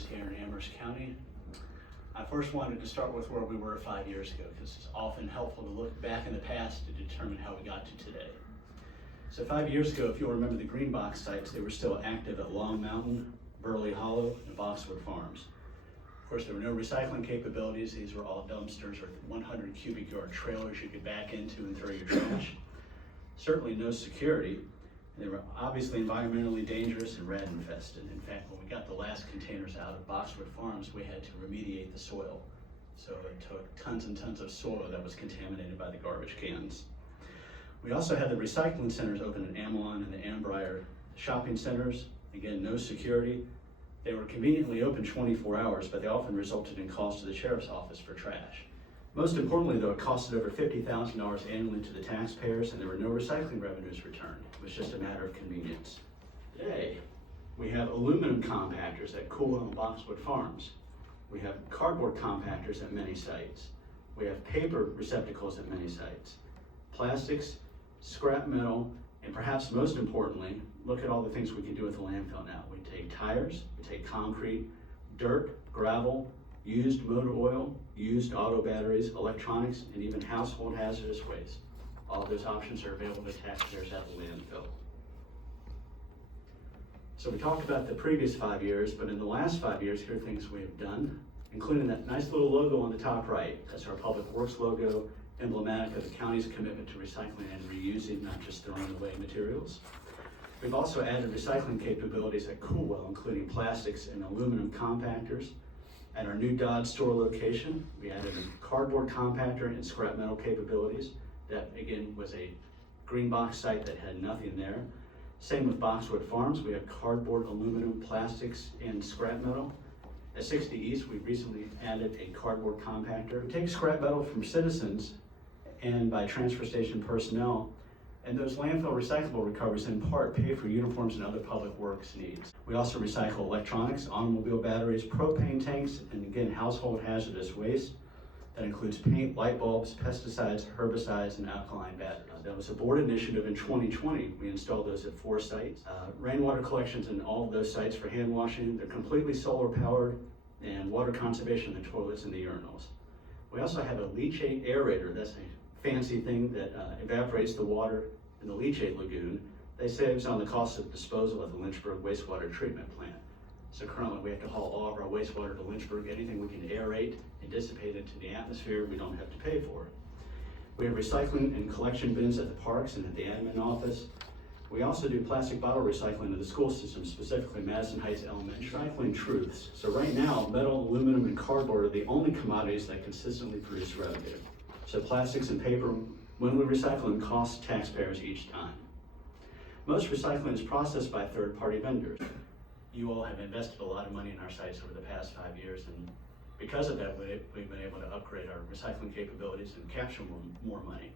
employees here in Amherst County. I first wanted to start with where we were 5 years ago, because it's often helpful to look back in the past to determine how we got to today. So 5 years ago, if you'll remember the green box sites, they were still active at Long Mountain, Burley Hollow, and Boxwood Farms. Of course, there were no recycling capabilities. These were all dumpsters or 100 cubic yard trailers you could back into and throw your trash. Certainly no security. They were obviously environmentally dangerous and rat infested. In fact, when we got the last containers out of Boxwood Farms, we had to remediate the soil. So it took tons and tons of soil that was contaminated by the garbage cans. We also had the recycling centers open in Amelon and the Ambrier shopping centers. Again, no security. They were conveniently open 24 hours, but they often resulted in calls to the sheriff's office for trash. Most importantly, though, it costed over $50,000 annually to the taxpayers, and there were no recycling revenues returned. It was just a matter of convenience. Today, we have aluminum compactors at Coolwell and Boxwood Farms. We have cardboard compactors at many sites. We have paper receptacles at many sites. Plastics, scrap metal, and perhaps most importantly, look at all the things we can do with the landfill now. We take tires, we take concrete, dirt, gravel, used motor oil, used auto batteries, electronics, and even household hazardous waste. All of those options are available to taxpayers at the landfill. So we talked about the previous 5 years, but in the last 5 years, here are things we have done, including that nice little logo on the top right. That's our Public Works logo, emblematic of the county's commitment to recycling and reusing, not just throwing away materials. We've also added recycling capabilities at Coolwell, including plastics and aluminum compactors. At our new Dodge store location, we added a cardboard compactor and scrap metal capabilities. That, again, was a green box site that had nothing there. Same with Boxwood Farms. We have cardboard, aluminum, plastics, and scrap metal. At 60 East, we recently added a cardboard compactor. We take scrap metal from citizens and by transfer station personnel, and those landfill recyclable recoveries in part pay for uniforms and other public works needs. We also recycle electronics, automobile batteries, propane tanks, and again, household hazardous waste. That includes paint, light bulbs, pesticides, herbicides, and alkaline batteries. That was a board initiative in 2020. We installed those at 4 sites. Rainwater collections in all of those sites for hand washing. They're completely solar powered, and water conservation in the toilets and the urinals. We also have a leachate aerator. That's a fancy thing that evaporates the water in the leachate lagoon. They save us on the cost of disposal at the Lynchburg wastewater treatment plant. So currently we have to haul all of our wastewater to Lynchburg. Anything we can aerate and dissipate into the atmosphere, we don't have to pay for it. We have recycling and collection bins at the parks and at the admin office. We also do plastic bottle recycling in the school system, specifically Madison Heights Elementary. Recycling truths. So right now, metal, aluminum, and cardboard are the only commodities that consistently produce revenue. So plastics and paper, when we recycle them, cost taxpayers each time. Most recycling is processed by third-party vendors. You all have invested a lot of money in our sites over the past 5 years, and because of that, we've been able to upgrade our recycling capabilities and capture more money.